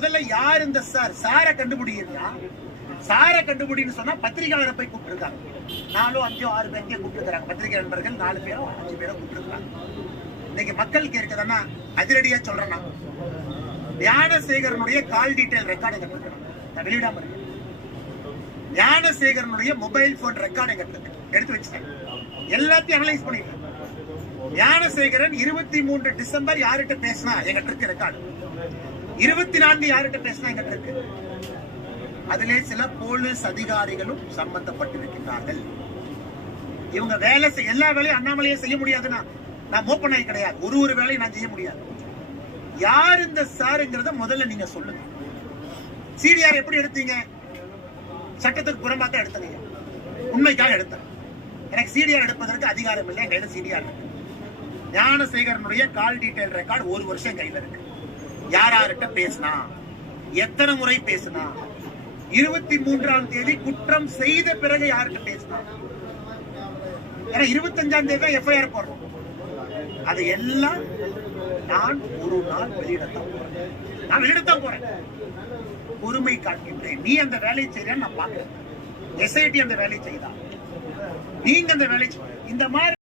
முதல்ல யார் இந்த சாரை கண்டுபிடிக்கிறா? சாரை கண்டுபிடின்னு சொன்னா பத்திரிகையாளரை போய் கூப்பிட்டுருக்காங்க. 4 5 6 பேருக்கே கூப்பிட்டுருக்காங்க. பத்திரிகை நண்பர்கள் 4 பேரோ 5 பேரோ கூப்பிட்டுருக்காங்க. இன்னைக்கு மக்கள் கேட்கறதுன்னா அதிரடியா சொல்றேன்னா, ஞானசேகரனுடைய கால் டீடைல் ரெக்கார்டு கட்டிருக்கேன். நான் வெளியிடாம இருக்கேன். ஞானசேகரனுடைய மொபைல் போன் ரெக்கார்டு கட்டிருக்கேன். எடுத்து வச்சுட்டேன். எல்லாத்தையும் அனலைஸ் பண்ணிட்டேன். ஞானசேகரன் 23 டிசம்பர் யார்கிட்ட பேசினா எங்கிட்ட இருக்கு ரெக்கார்டு. 24 யார்கிட்ட பேசினா எங்கிட்ட இருக்கு. அதிலே சில போலீஸ் அதிகாரிகளும் சம்பந்தப்பட்டிருக்கிறார்கள். இவங்க வேலை எல்லா வேலையும் அண்ணாமலையே செய்ய முடியாதுன்னா நான் மோப்பனாய் கிடையாது. ஒரு வேலையும் நான் செய்ய முடியாது. யார் இந்த சாருங்கிறத முதல்ல நீங்க சொல்லுங்க. சிடிஆர் எப்படி எடுத்தீங்க? சட்டத்துக்கு புறம்பாக எடுத்தீங்க. உண்மைக்காக எடுத்தேன். எனக்கு சிடிஆர் எடுப்பதற்கு அதிகாரம் இல்லை. என் கையில சிடிஆர் இருக்கு. ஞானசேகரனுடைய கால் டீடைல் ரெக்கார்டு 1 வருஷம் கையில இருக்கு. யார்கிட்ட பேசினா, எத்தனை முறை பேசினா, 23ஆம் தேதி குற்றம் செய்த பிறகு யாருக்கு பேசினா, ஏன்னா 25ஆம் தேதி தான் எஃப்ஐஆர் போடுறோம். அது எல்லாம் நான் ஒரு நாள் வெளியிடத்தான் போறேன். பொறுமை காட்டுகின்றேன். நீ அந்த வேலையை செய்ய நான் பாக்குறேன். எஸ்ஐடி அந்த வேலையை செய்தா, நீங்க அந்த வேலையை இந்த மாதிரி